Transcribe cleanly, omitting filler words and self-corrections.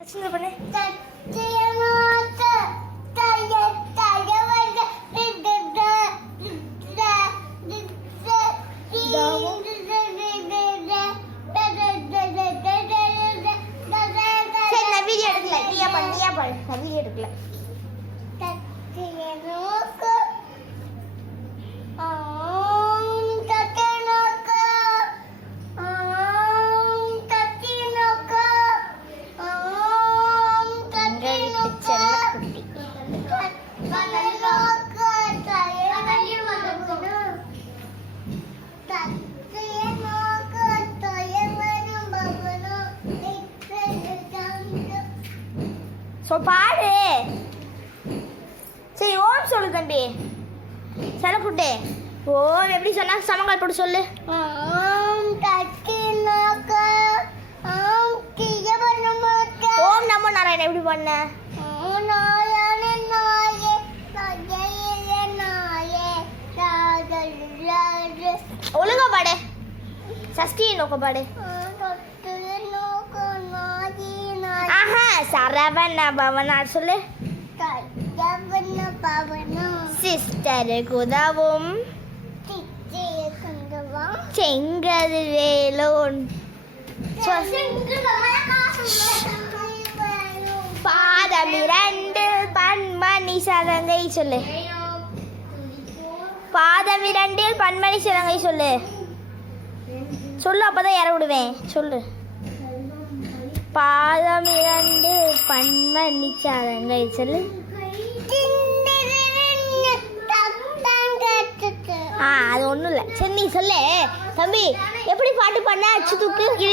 சின்ன பண்ணு எடுக்கல பாடு சரி ஓம் சொல்லு தம்பி செலக்குட்டே ஓம் எப்படி சொன்னா சமங்கால் போட்டு சொல்லு ஓம் நமோ நாராயண எப்படி பண்ண ஒழுங்கா பாடு சஷ்டி நோக்க பாடு ஆஹா சரவண பவனா சொல்லு சிஸ்டருக்கு உதவும் செங்கது வேலோன் பாதம் இரண்டு பன்மணி சலங்கை சொல்லு பாதம் இரண்டில் பன்மணி சலங்கை சொல்லு சொல்லு அப்பதான் இற விடுவேன் சொல்லு பாதம் இரண்டு பன்மணி சலங்கை சொல்லு அது ஒன்றும் இல்லை சரி நீ சொல்லு தம்பி எப்படி பாட்டு பண்ண அச்சு தூக்கு